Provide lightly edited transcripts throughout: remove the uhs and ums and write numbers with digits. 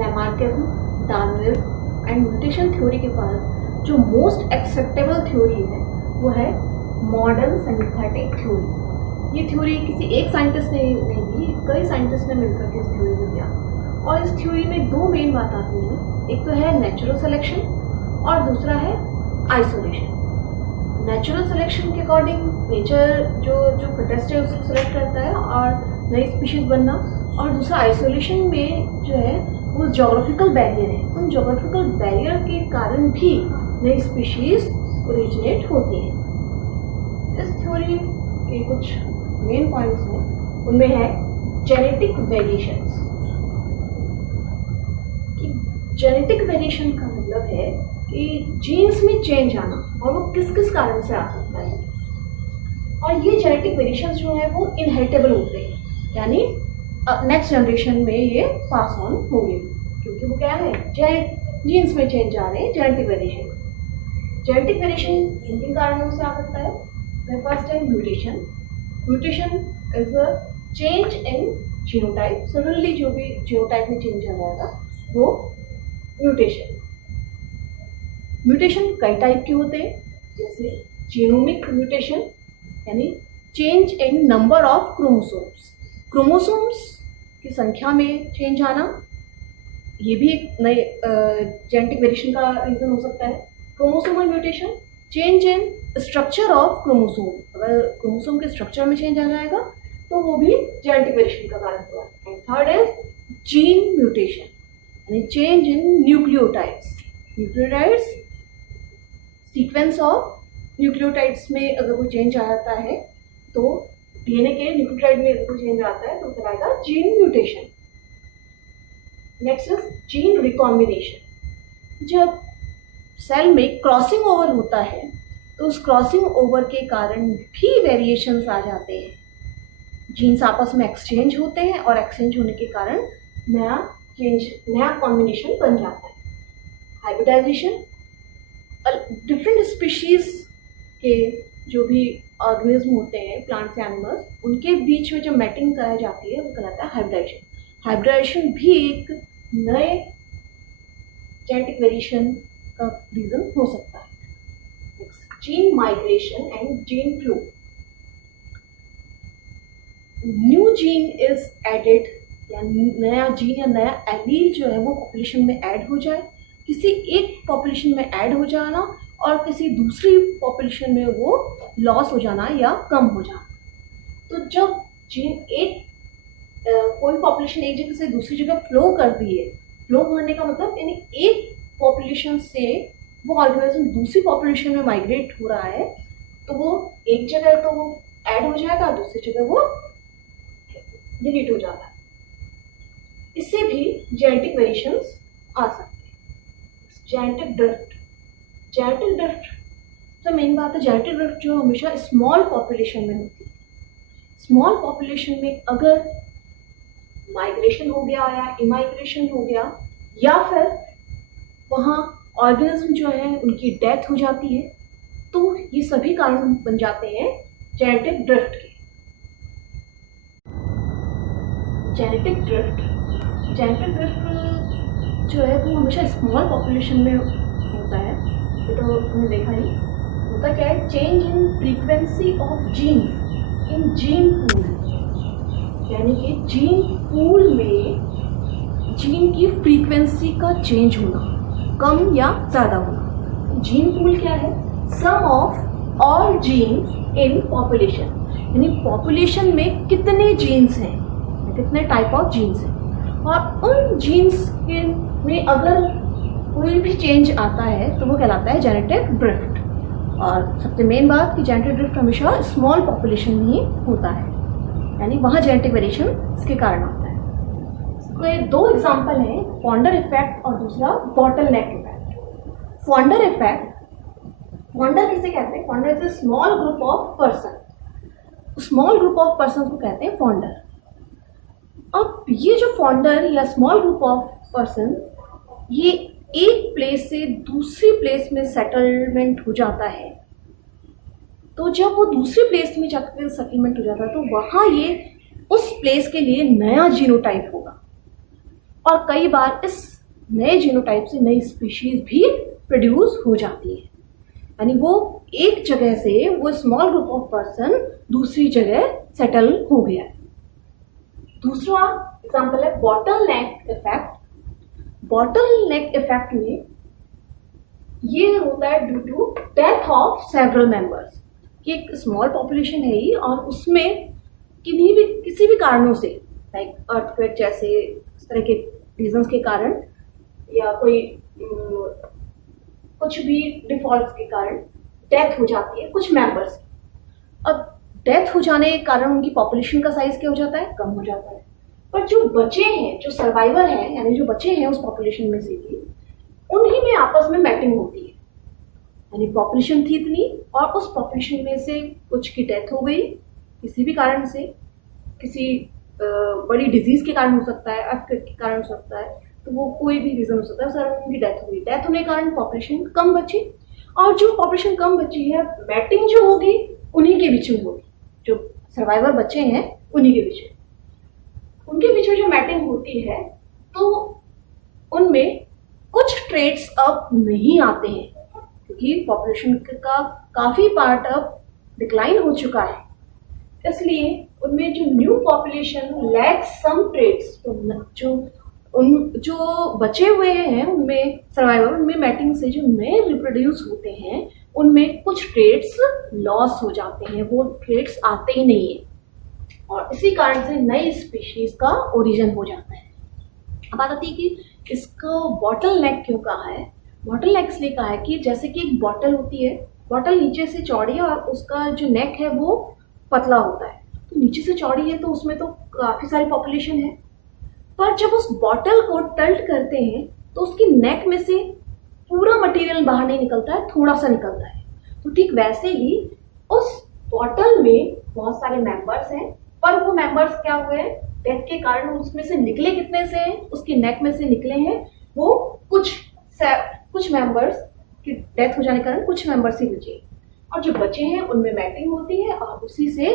Lamarckism, Darwinism and mutation theory के बाद जो मोस्ट एक्सेप्टेबल थ्योरी है वो है मॉडर्न सिंथेटिक थ्योरी। ये थ्योरी किसी एक साइंटिस्ट ने नहीं दी, कई साइंटिस्ट ने मिलकर के इस थ्योरी को दिया। और इस थ्योरी में दो मेन बात आती है, एक तो है नेचुरल सिलेक्शन और दूसरा है आइसोलेशन। नेचुरल सिलेक्शन के अकॉर्डिंग नेचर जो फिटेस्ट है उसको सिलेक्ट करता है और नई स्पीशीज बनना, और दूसरा आइसोलेशन में जो है वो जोग्राफिकल बैरियर है। उन जोग्राफिकल बैरियर के कारण भी नई स्पीशीज ओरिजिनेट होती हैं। इस थ्योरी के कुछ मेन पॉइंट्स हैं, उनमें है जेनेटिक वेरिएशंस। जेनेटिक वेरिएशन का मतलब है कि जीन्स में चेंज आना, और वो किस किस कारण से आ सकता है। और ये जेनेटिक वेरिएशंस जो है वो इनहेरिटेबल होते हैं, यानी नेक्स्ट जनरेशन में ये पास ऑन होंगे, क्योंकि वो क्या है, जीन्स में चेंज आ रहे हैं, जेनेटिक वेरिएशन। जेनेटिक वेरिएशन किन किन कारणों से आ सकता है? फर्स्ट है mutation. Mutation is a change in genotype. Suddenly जो भी जीनोटाइप में चेंज आ जाएगा वो म्यूटेशन। म्यूटेशन कई टाइप के होते हैं, जैसे जीनोमिक म्यूटेशन यानी change in number of chromosomes. Chromosomes की संख्या में चेंज आना, ये भी एक नए जेनेटिक वेरिएशन का रीजन हो सकता है। Chromosomal mutation, change in structure of chromosome. अगर क्रोमोसोम के स्ट्रक्चर में चेंज आ जाएगा तो वो भी जेनेटिक वेरिएशन का कारण होगा। And third is gene mutation यानी change in nucleotides. Nucleotides sequence of nucleotides में अगर कोई चेंज आ जाता है, तो डीएनए के न्यूक्लियोटाइड में अगर कोई चेंज आता है तो कहलाएगा gene mutation. Next is gene recombination. जब सेल में क्रॉसिंग ओवर होता है तो उस क्रॉसिंग ओवर के कारण भी वेरिएशंस आ जाते हैं। जीन्स आपस में एक्सचेंज होते हैं और एक्सचेंज होने के कारण नया कॉम्बिनेशन बन जाता है। हाइब्रिडाइजेशन, डिफरेंट स्पीशीज के जो भी ऑर्गेनिज्म होते हैं, प्लांट्स या एनिमल्स, उनके बीच में जब मैटिंग कराई जाती है वो कहलाता है हाइब्रिडाइजेशन। हाइब्रिडाइजेशन भी एक नए जेनेटिक वेरिएशन का रीजन हो सकता है। Gene migration and gene flow. New gene is added, या नया जीन या नया एलील जो है वो पॉपुलेशन में ऐड हो जाए, किसी एक पॉपुलेशन में ऐड हो जाना और किसी दूसरी पॉपुलेशन में वो लॉस हो जाना या कम हो जाना। तो जब जीन कोई पॉपुलेशन एक जगह से दूसरी जगह फ्लो करती है, फ्लो करने का मतलब यानी एक पॉपुलेशन से वो ऑर्गेनिज्म दूसरी पॉपुलेशन में माइग्रेट हो रहा है, तो वो एक जगह तो वो ऐड हो जाएगा, दूसरी जगह वो डिलीट हो जाता है। इससे भी जेनेटिक वेरिएशंस आ सकते हैं। Genetic drift. जेनेटिक ड्रिफ्ट तो मेन बात है, जेनेटिक ड्रिफ्ट जो हमेशा स्मॉल पॉपुलेशन में होती है। स्मॉल पॉपुलेशन में अगर माइग्रेशन हो गया या इमाइग्रेशन हो गया, या फिर वहाँ ऑर्गेनिज्म जो है उनकी डेथ हो जाती है, तो ये सभी कारण बन जाते हैं जेनेटिक ड्रिफ्ट के। जेनेटिक ड्रिफ्ट जो है वो हमेशा स्मॉल पॉपुलेशन में होता है। ये तो हमने देखा ही। होता क्या है, change in frequency of genes in gene pool, यानी कि जीन पूल में जीन की फ्रीक्वेंसी का चेंज होना, कम या ज़्यादा होना। जीन पूल क्या है? Sum of all genes in population, यानी पॉपुलेशन में कितने जीन्स हैं, कितने टाइप ऑफ जीन्स हैं, और उन जीन्स के में अगर कोई भी चेंज आता है तो वो कहलाता है जेनेटिक ड्रिफ्ट। और सबसे मेन बात कि जेनेटिक ड्रिफ्ट हमेशा स्मॉल पॉपुलेशन में ही होता है, यानी वहाँ जेनेटिक वेरिएशन इसके कारण आता है। इसके दो एग्जाम्पल हैं, फॉन्डर इफेक्ट और दूसरा bottleneck effect. Fonder effect, fonder किसे कहते हैं? Fonder is a small group of person. Small group of person को कहते हैं फॉन्डर। अब ये जो फॉन्डर या स्मॉल ग्रुप ऑफ पर्सन, ये एक प्लेस से दूसरी प्लेस में सेटलमेंट हो जाता है। तो जब वो दूसरी प्लेस में जाकर सेटलमेंट हो जाता है तो वहाँ ये उस प्लेस के लिए नया जीनोटाइप होगा। और कई बार इस नए जीनोटाइप से नई स्पीशीज भी प्रोड्यूस हो जाती है। यानी वो एक जगह से वो स्मॉल ग्रुप ऑफ पर्सन दूसरी जगह सेटल हो गया है। दूसरा एग्जांपल है bottleneck effect. Bottleneck effect में ये होता है due to death of several members, कि एक स्मॉल पॉपुलेशन है ही और उसमें किसी भी कारणों से लाइक अर्थक्वेक जैसे इस तरह के रीजंस के कारण या कोई कुछ भी डिफॉल्ट के कारण डेथ हो जाती है कुछ मेंबर्स। अब डेथ हो जाने के कारण उनकी पॉपुलेशन का साइज क्या हो जाता है, कम हो जाता है। पर जो बचे हैं, जो सर्वाइवर हैं, यानी जो बचे हैं उस पॉपुलेशन में से भी, उन्हीं में आपस में मैटिंग होती है। यानी पॉपुलेशन थी इतनी और उस पॉपुलेशन में से कुछ की डेथ हो गई किसी भी कारण से, किसी बड़ी डिजीज के कारण हो सकता है, अर्थक्वेक के कारण हो सकता है, तो वो कोई भी रीजन हो सकता है, सर उनकी डेथ हो गई। डेथ होने के कारण पॉपुलेशन कम बची और जो पॉपुलेशन कम बची है मैटिंग जो होगी उन्हीं के बीच में होगी। जो सर्वाइवर बचे हैं उन्हीं के बीच में, उनके बीच में जो मैटिंग होती है तो उनमें कुछ ट्रेट्स अब नहीं आते हैं क्योंकि पॉपुलेशन का काफी पार्ट अब डिक्लाइन हो चुका है। इसलिए उनमें जो न्यू पॉपुलेशन लैक्स सम ट्रेट्स, जो बचे हुए हैं उनमें सर्वाइवल, उनमें मैटिंग से जो नए रिप्रोड्यूस होते हैं उनमें कुछ ट्रेट्स लॉस हो जाते हैं, वो ट्रेट्स आते ही नहीं है और इसी कारण से नई स्पीशीज का ओरिजिन हो जाता है। अब बात आती है कि इसको बॉटल नेक क्यों कहा है। बॉटल नेक इसलिए कहा है कि जैसे कि एक बॉटल होती है, बॉटल नीचे से चौड़ी है और उसका जो नेक है वो पतला होता है, तो नीचे से चौड़ी है तो उसमें तो काफी सारी पॉपुलेशन है, पर जब उस बॉटल को टल्ट करते हैं तो उसकी नेक में से पूरा मटेरियल बाहर नहीं निकलता है, थोड़ा सा निकलता है। तो ठीक वैसे ही उस बॉटल में बहुत सारे मेंबर्स हैं, पर वो मेंबर्स क्या हुए, डेथ के कारण उसमें से निकले कितने से हैं, उसकी नेक में से निकले हैं वो कुछ मेंबर्स की डेथ हो जाने के कारण कुछ मेंबर्स ही बचे और जो बचे हैं उनमें मैटिंग होती है और उसी से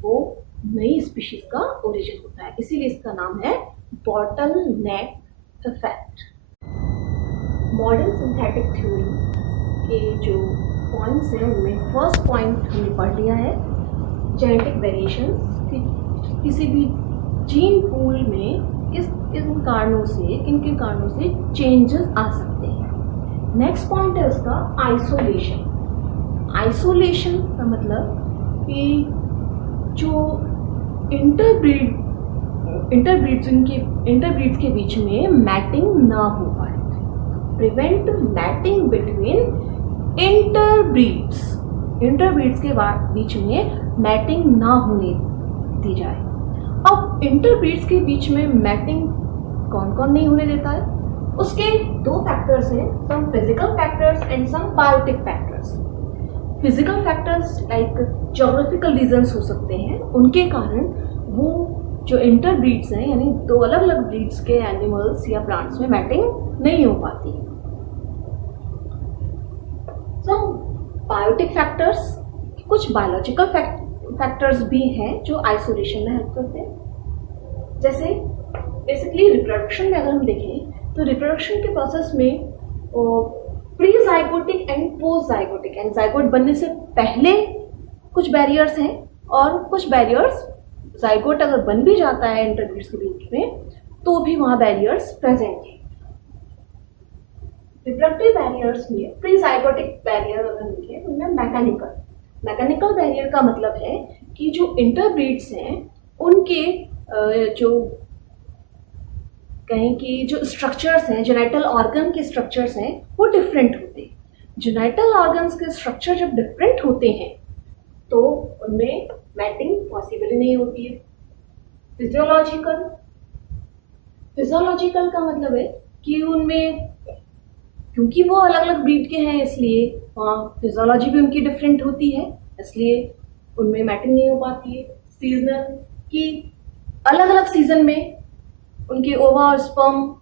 वो नई स्पीशीज का ओरिजिन होता है। इसीलिए इसका नाम है bottleneck effect. Modern synthetic theory के जो पॉइंट्स हैं उनमें फर्स्ट पॉइंट हमने पढ़ लिया है जेनेटिक वेरिएशन, किसी भी जीन पूल में किन कारणों से चेंजेस आ सकते हैं। नेक्स्ट पॉइंट है उसका आइसोलेशन। आइसोलेशन का मतलब कि जो इंटरब्रीड्स के बीच में मैटिंग ना हो पाए, प्रिवेंट मैटिंग बिटवीन इंटरब्रीड्स के बीच में मैटिंग ना होने दी जाए। अब इंटरब्रीड्स के बीच में मैटिंग कौन कौन नहीं होने देता है, उसके दो फैक्टर्स हैं, some physical factors and some biotic factors. Physical factors like geographical reasons हो सकते हैं, उनके कारण वो जो इंटरब्रीड्स हैं यानी दो अलग अलग ब्रीड्स के एनिमल्स या प्लांट्स में मैटिंग नहीं हो पाती। सम बायोटिक फैक्टर्स, कुछ बायोलॉजिकल फैक्टर्स भी हैं जो आइसोलेशन में हेल्प करते हैं। जैसे बेसिकली रिप्रोडक्शन में अगर हम देखें तो रिप्रोडक्शन के प्रोसेस में pre zygotic and post zygotic, and zygote बनने से पहले कुछ बैरियर्स हैं और कुछ बैरियर्स जाइगोट अगर बन भी जाता है इंटरब्रीड्स के बीच में तो भी वहाँ बैरियर्स प्रेजेंट हैं। रिप्रोडक्टिव बैरियर्स में प्री जाइगोटिक बैरियर अगर देखें तो उनमें मैकेनिकल बैरियर का मतलब है कि जो इंटरब्रीड्स हैं उनके जो कहें कि जो स्ट्रक्चर्स हैं, जेनेटल ऑर्गन के स्ट्रक्चर्स हैं वो डिफरेंट होते हैं। जेनेटल ऑर्गन्स के स्ट्रक्चर जब डिफरेंट होते हैं तो उनमें मैटिंग पॉसिबल नहीं होती है। फिजियोलॉजिकल का मतलब है कि उनमें क्योंकि वो अलग अलग ब्रीड के हैं इसलिए फिजियोलॉजी भी उनकी डिफरेंट होती है, इसलिए उनमें मैटिंग नहीं हो पाती है। सीजनल की अलग अलग सीजन में उनके ओवा और स्पर्म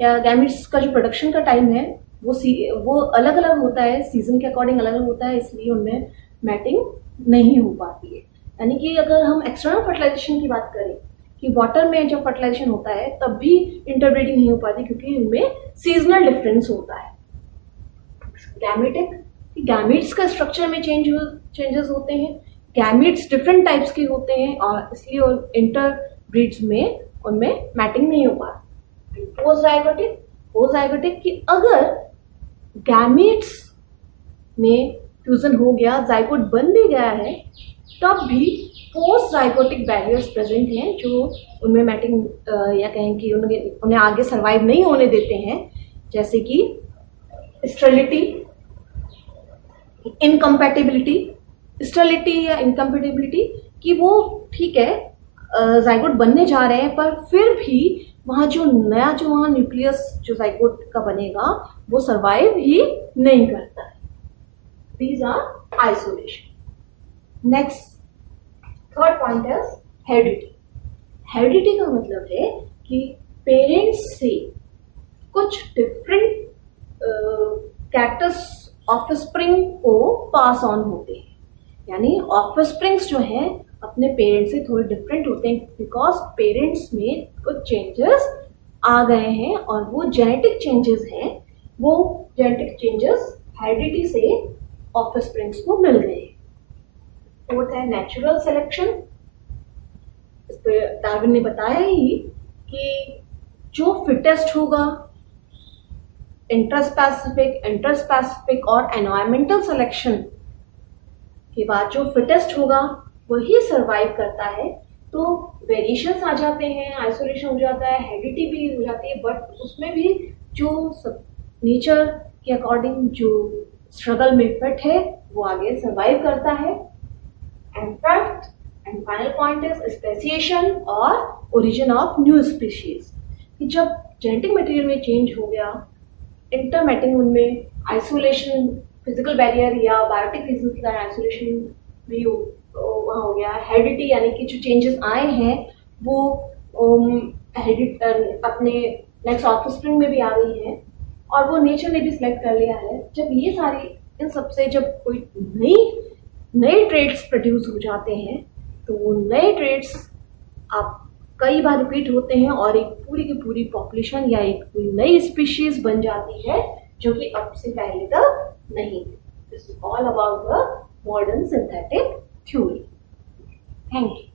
या गैमेट्स का जो प्रोडक्शन का टाइम है वो अलग अलग होता है, सीजन के अकॉर्डिंग अलग अलग होता है, इसलिए उनमें मैटिंग नहीं हो पाती है। यानी कि अगर हम एक्सटर्नल फर्टिलाइजेशन की बात करें कि वाटर में जब फर्टिलाइजेशन होता है तब भी इंटरब्रीडिंग नहीं हो पाती क्योंकि उनमें सीजनल डिफरेंस होता है। गैमेटिक, गैमेट्स का स्ट्रक्चर में चेंजेस होते हैं, गैमेट्स डिफरेंट टाइप्स के होते हैं और इसलिए इंटरब्रीड्स में उनमें मैटिंग नहीं हो पाती। पोस्ट कि अगर गैमेट्स में फ्यूजन हो गया, जाइगोट बन भी गया है, तब भी पोस्ट जाइगोटिक बैरियर्स प्रेजेंट हैं जो उनमें मैटिंग या कहें कि उन्हें आगे सर्वाइव नहीं होने देते हैं, जैसे कि स्टेरिलिटी, स्टेरिलिटी या इनकम्पैटिबिलिटी, कि वो ठीक है जाइगोट बनने जा रहे हैं पर फिर भी वहाँ जो वहाँ न्यूक्लियस जो जाइगोट का बनेगा वो सर्वाइव ही नहीं करता है। These are isolation. Next, third point is heredity. Heredity का मतलब है कि पेरेंट्स से कुछ डिफरेंट कैरेक्टर्स ऑफस्प्रिंग को पास ऑन होते हैं, यानी ऑफस्प्रिंग्स जो हैं अपने पेरेंट्स से थोड़े डिफरेंट होते हैं बिकॉज पेरेंट्स में कुछ चेंजेस आ गए हैं और वो जेनेटिक चेंजेस हैं, वो जेनेटिक चेंजेस हेरिडिटी से ऑफस्प्रिंग्स को मिल गए। फोर्थ है नेचुरल सिलेक्शन। इस पर डार्विन ने बताया ही कि जो फिटेस्ट होगा, इंटरस्पेसिफिक और एनवायरमेंटल सिलेक्शन के बाद जो फिटेस्ट होगा वही सरवाइव करता है। तो वेरिएशंस आ जाते हैं, आइसोलेशन हो जाता है, हेरिडिटी भी हो जाती है, बट उसमें भी जो नेचर के अकॉर्डिंग जो स्ट्रगल में फिट है वो आगे सरवाइव करता है। And fifth and final point is speciation और ओरिजिन ऑफ न्यू स्पीशीज, कि जब जेनेटिक मटेरियल में चेंज हो गया, इंटरमेटिंग उनमें आइसोलेशन, फिजिकल बैरियर या बायोटिक रीजन के कारण आइसोलेशन भी वहाँ हो गया। हेरिडिटी यानी कि जो चेंजेस आए हैं वो अपने नेक्स्ट ऑफस्प्रिंग में भी आ गई हैं और वो नेचर ने भी सिलेक्ट कर लिया है। जब ये सारी इन सबसे जब कोई नए ट्रेड्स प्रोड्यूस हो जाते हैं तो वो नए ट्रेड्स आप कई बार रिपीट होते हैं और एक पूरी की पूरी पॉपुलेशन या एक पूरी नई स्पीशीज बन जाती है जो कि अब से पहले तक नहीं। This is all about the modern synthetic theory. Thank you.